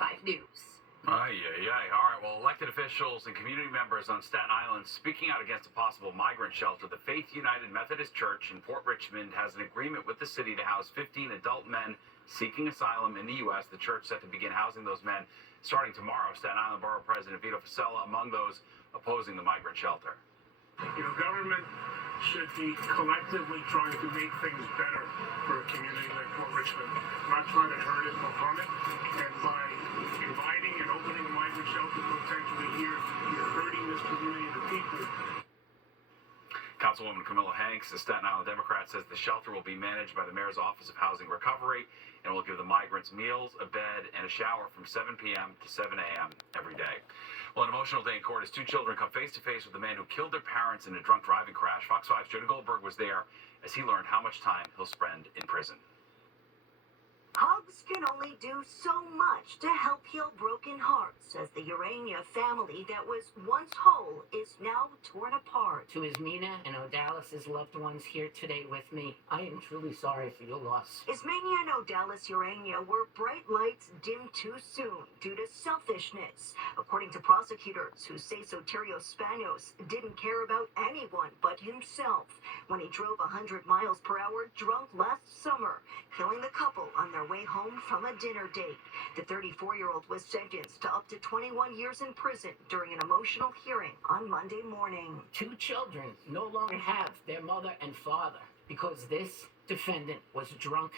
5 News. Ay, ay, ay. All right, well, elected officials and community members on Staten Island speaking out against a possible migrant shelter. The Faith United Methodist Church in Port Richmond has an agreement with the city to house 15 adult men seeking asylum in the U.S. The church set to begin housing those men starting tomorrow. Staten Island Borough President Vito Fossella among those opposing the migrant shelter. Government should be collectively trying to make things better for a community like Port Richmond, not trying to hurt it or harm it. And by inviting and opening a migrant shelter potentially here, you're hurting this community and the people. Councilwoman Camilla Hanks, the Staten Island Democrat, says the shelter will be managed by the Mayor's Office of Housing Recovery and will give the migrants meals, a bed, and a shower from 7 p.m. to 7 a.m. every day. Well, an emotional day in court as two children come face-to-face with the man who killed their parents in a drunk driving crash. Fox 5's Jody Goldberg was there as he learned how much time he'll spend in prison. Hugs can only do so much to help heal broken hearts, as the Urania family that was once whole is now torn apart. To Ismina and Odalis' loved ones here today with me, I am truly sorry for your loss. Ismania and Odalis Urania were bright lights dimmed too soon due to selfishness, according to prosecutors who say Soterio Spanos didn't care about anyone but himself when he drove 100 miles per hour drunk last summer, killing the couple on their way home from a dinner date. The 34-year-old was sentenced to up to 21 years in prison during an emotional hearing on Monday morning. Two children no longer have their mother and father because this defendant was drunk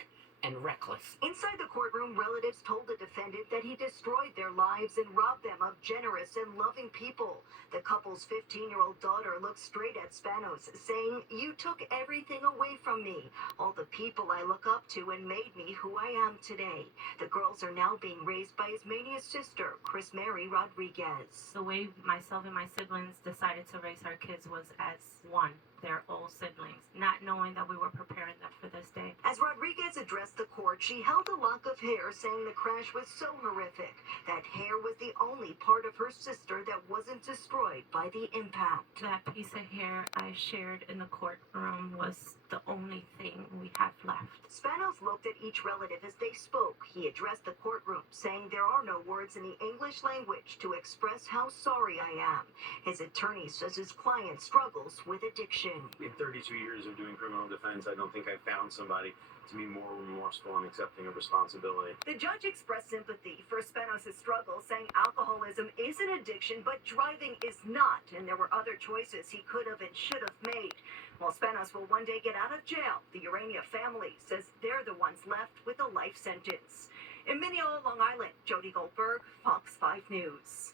and reckless. Inside the courtroom, relatives told the defendant that he destroyed their lives and robbed them of generous and loving people. The couple's 15-year-old daughter looked straight at Spanos, saying, "You took everything away from me, all the people I look up to and made me who I am today." The girls are now being raised by Ismania's sister, Chris Mary Rodriguez. The way myself and my siblings decided to raise our kids was as one. Their old siblings, not knowing that we were preparing them for this day. As Rodriguez addressed the court, she held a lock of hair, saying the crash was so horrific. That hair was the only part of her sister that wasn't destroyed by the impact. That piece of hair I shared in the courtroom was the only thing we have left. Spanos looked at each relative as they spoke. He addressed the courtroom, saying there are no words in the English language to express how sorry I am. His attorney says his client struggles with addiction. In 32 years of doing criminal defense, I don't think I found somebody to be more remorseful and accepting of responsibility. The judge expressed sympathy for Spanos' struggle, saying alcoholism is an addiction, but driving is not, and there were other choices he could have and should have made. While Spanos will one day get out of jail, the Urania family says they're the ones left with a life sentence. In Mineola, Long Island, Jody Goldberg, Fox 5 News.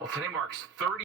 Well, today marks 30